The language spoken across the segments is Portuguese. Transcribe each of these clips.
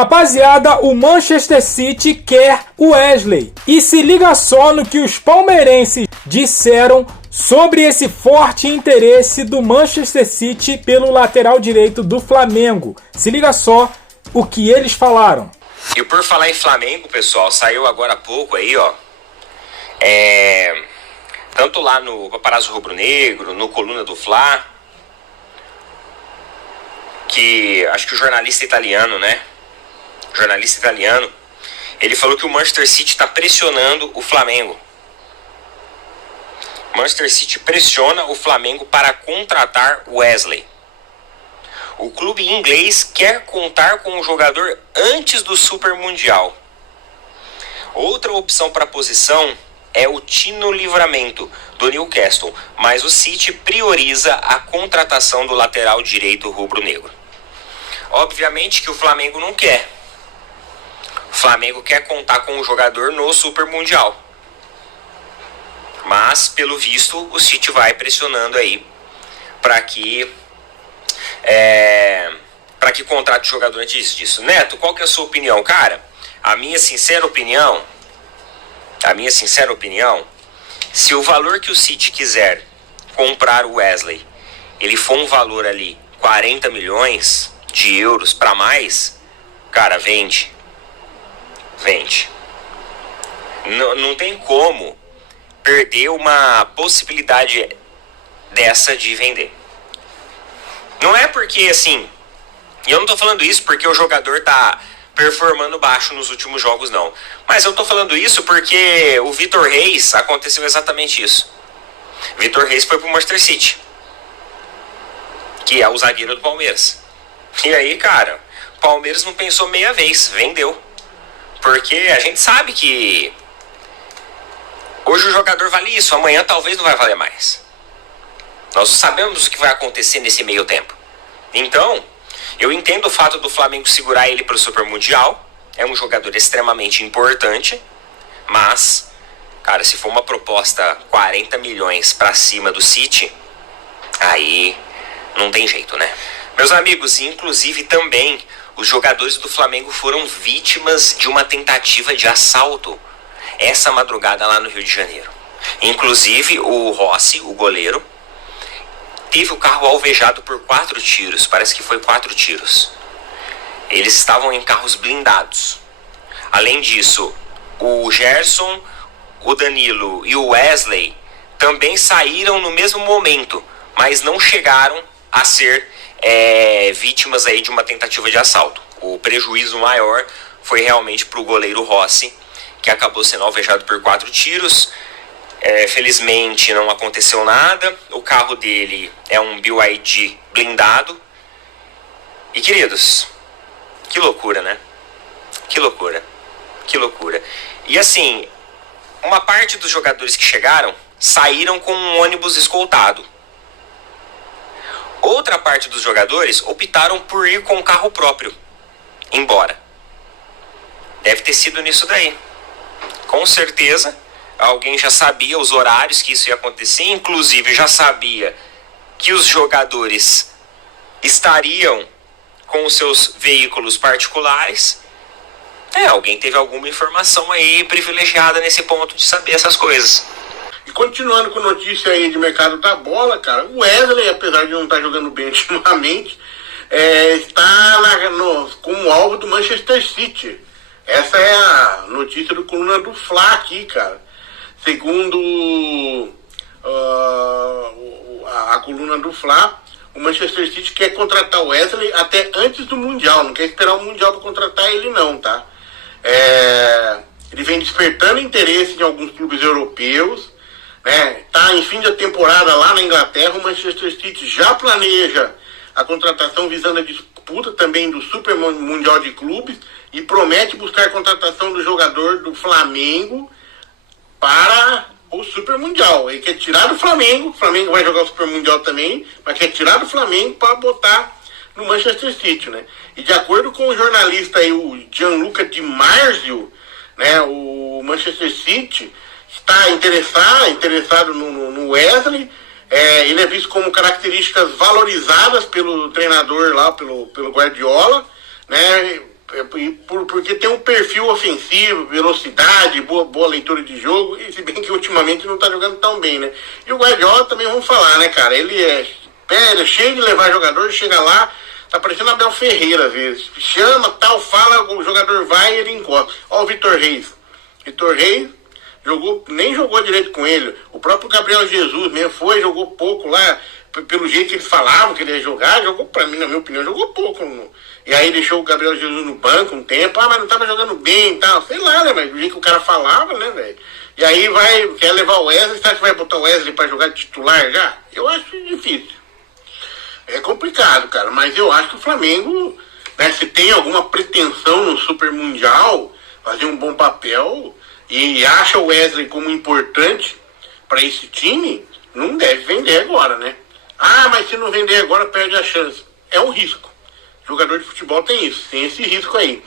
Rapaziada, o Manchester City quer o Wesley. E se liga só no que os palmeirenses disseram sobre esse forte interesse do Manchester City pelo lateral direito do Flamengo. Se liga só o que eles falaram. E por falar em Flamengo, pessoal, saiu agora há pouco aí, ó. Tanto lá no Paparazzo Rubro Negro, no Coluna do Fla, que acho que o jornalista italiano, ele falou que o Manchester City está pressionando o Flamengo. O Manchester City pressiona o Flamengo para contratar Wesley. O clube inglês quer contar com o jogador antes do Super Mundial. Outra opção para a posição é o Tino Livramento, do Newcastle, mas o City prioriza a contratação do lateral direito rubro-negro. Obviamente que o Flamengo não quer. O Flamengo quer contar com o jogador no Super Mundial. Mas, pelo visto, o City vai pressionando aí para que contrate o jogador antes disso. Neto, qual que é a sua opinião? Cara, a minha sincera opinião, se o valor que o City quiser comprar o Wesley, ele for um valor ali 40 milhões de euros para mais, cara, vende. Não tem como perder uma possibilidade dessa de vender. Não é porque, assim, eu não tô falando isso porque o jogador tá performando baixo nos últimos jogos, não. Mas eu tô falando isso porque o Vitor Reis, aconteceu exatamente isso. Vitor Reis foi pro Manchester City, que é o zagueiro do Palmeiras. E aí, cara, o Palmeiras não pensou meia vez, vendeu. Porque a gente sabe que hoje o jogador vale isso, amanhã talvez não vai valer mais. Nós sabemos o que vai acontecer nesse meio tempo. Então, eu entendo o fato do Flamengo segurar ele para o Super Mundial. É um jogador extremamente importante. Mas, cara, se for uma proposta 40 milhões para cima do City, aí não tem jeito, né? Meus amigos, inclusive também os jogadores do Flamengo foram vítimas de uma tentativa de assalto essa madrugada lá no Rio de Janeiro. Inclusive o Rossi, o goleiro, teve o carro alvejado por 4 tiros. Parece que foi 4 tiros. Eles estavam em carros blindados. Além disso, o Gerson, o Danilo e o Wesley também saíram no mesmo momento, mas não chegaram a ser vítimas aí de uma tentativa de assalto. O prejuízo maior foi realmente para o goleiro Rossi, que acabou sendo alvejado por 4 tiros. Felizmente não aconteceu nada. O carro dele é um BYD blindado. E queridos, que loucura, né? Que loucura. E assim, uma parte dos jogadores que chegaram saíram com um ônibus escoltado. Outra parte dos jogadores optaram por ir com o carro próprio embora. Deve ter sido nisso daí. Com certeza alguém já sabia os horários que isso ia acontecer, inclusive já sabia que os jogadores estariam com os seus veículos particulares. Alguém teve alguma informação aí privilegiada nesse ponto de saber essas coisas. E continuando com notícia aí de mercado da bola, cara, o Wesley, apesar de não estar jogando bem ultimamente, está como alvo do Manchester City. Essa é a notícia do Coluna do Fla aqui, cara. Segundo a Coluna do Fla, o Manchester City quer contratar o Wesley até antes do Mundial. Não quer esperar o Mundial para contratar ele não, tá? Ele vem despertando interesse em alguns clubes europeus, né? Tá em fim de temporada lá na Inglaterra. O Manchester City já planeja a contratação visando a disputa também do Super Mundial de Clubes e promete buscar a contratação do jogador do Flamengo para o Super Mundial. Ele quer tirar do Flamengo, o Flamengo vai jogar o Super Mundial também, mas quer tirar do Flamengo para botar no Manchester City, né? E de acordo com o jornalista aí, o Gianluca Di Marzio, né, o Manchester City está interessado no Wesley. Ele é visto como características valorizadas pelo treinador lá, pelo Guardiola, né? Porque tem um perfil ofensivo, velocidade, boa leitura de jogo, e se bem que ultimamente não tá jogando tão bem, né? E o Guardiola também, vamos falar, né, cara? Ele é cheio de levar jogador, chega lá, tá parecendo Abel Ferreira às vezes. Chama, tal, fala, o jogador vai e ele encosta. Ó o Vitor Reis. Vitor Reis nem jogou direito com ele. O próprio Gabriel Jesus mesmo jogou pouco lá, pelo jeito que eles falavam que ele ia jogar, jogou, pra mim, na minha opinião, jogou pouco. E aí deixou o Gabriel Jesus no banco um tempo, mas não tava jogando bem e tal, sei lá, né, mas do jeito que o cara falava, né, velho. E aí quer levar o Wesley, você acha que vai botar o Wesley pra jogar de titular já? Eu acho difícil. É complicado, cara, mas eu acho que o Flamengo, né, se tem alguma pretensão no Super Mundial, fazer um bom papel e acha o Wesley como importante para esse time, não deve vender agora, né? Ah, mas se não vender agora, perde a chance. É um risco. Jogador de futebol tem isso, tem esse risco aí.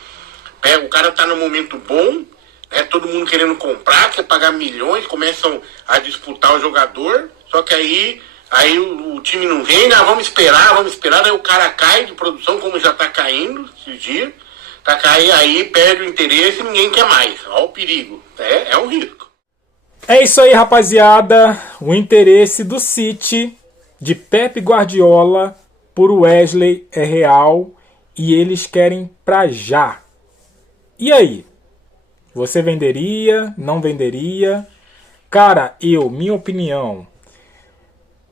O cara tá num momento bom, né, todo mundo querendo comprar, quer pagar milhões, começam a disputar o jogador, só que aí o time não vem, vamos esperar, aí o cara cai de produção, como já tá caindo esses dias, tá caindo, aí perde o interesse e ninguém quer mais. Olha o perigo, é um risco. É isso aí, rapaziada, o interesse do City, de Pep Guardiola, por Wesley é real e eles querem pra já. E aí? Você venderia? Não venderia? Cara, minha opinião,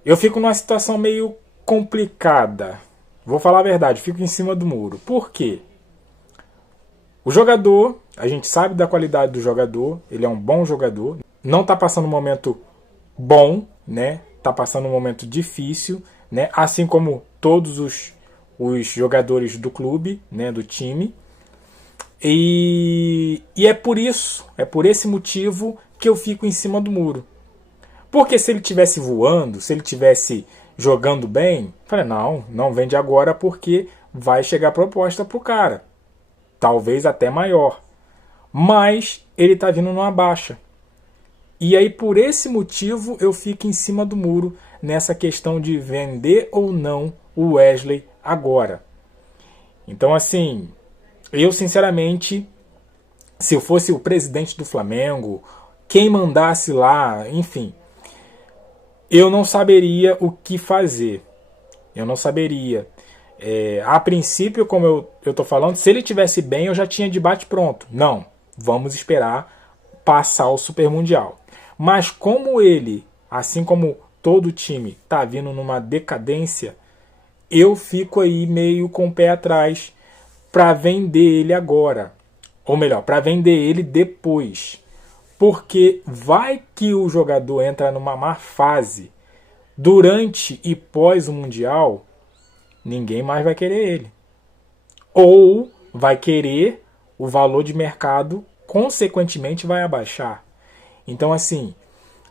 eu fico numa situação meio complicada. Vou falar a verdade, fico em cima do muro. Por quê? O jogador, a gente sabe da qualidade do jogador, ele é um bom jogador. Não tá passando um momento bom, né? Tá passando um momento difícil, né? Assim como todos os jogadores do clube, né? Do time. E é por esse motivo que eu fico em cima do muro. Porque se ele tivesse voando, se ele tivesse jogando bem, falei, não vende agora porque vai chegar proposta pro cara. Talvez até maior. Mas ele tá vindo numa baixa. E aí por esse motivo eu fico em cima do muro nessa questão de vender ou não o Wesley agora. Então assim, eu sinceramente, se eu fosse o presidente do Flamengo, quem mandasse lá, enfim, eu não saberia o que fazer. Eu não saberia. A princípio, como eu tô falando, se ele tivesse bem, eu já tinha debate pronto. Não, vamos esperar passar o Super Mundial. Mas como ele, assim como todo o time, tá vindo numa decadência, eu fico aí meio com o pé atrás para vender ele agora. Ou melhor, para vender ele depois. Porque vai que o jogador entra numa má fase durante e pós o Mundial, ninguém mais vai querer ele. Ou vai querer, o valor de mercado consequentemente vai abaixar. Então assim,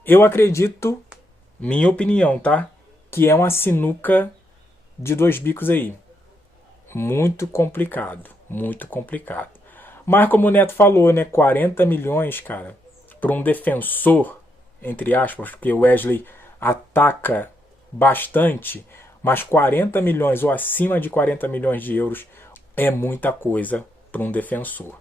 eu acredito, minha opinião, tá? Que é uma sinuca de dois bicos aí. Muito complicado, muito complicado. Mas como o Neto falou, né? 40 milhões, cara, para um defensor, entre aspas, porque o Wesley ataca bastante, mas 40 milhões ou acima de 40 milhões de euros é muita coisa para um defensor.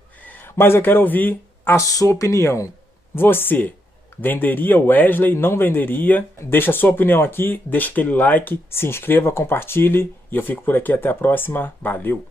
Mas eu quero ouvir a sua opinião. Você venderia o Wesley? Não venderia? Deixa a sua opinião aqui, deixa aquele like, se inscreva, compartilhe e eu fico por aqui até a próxima. Valeu!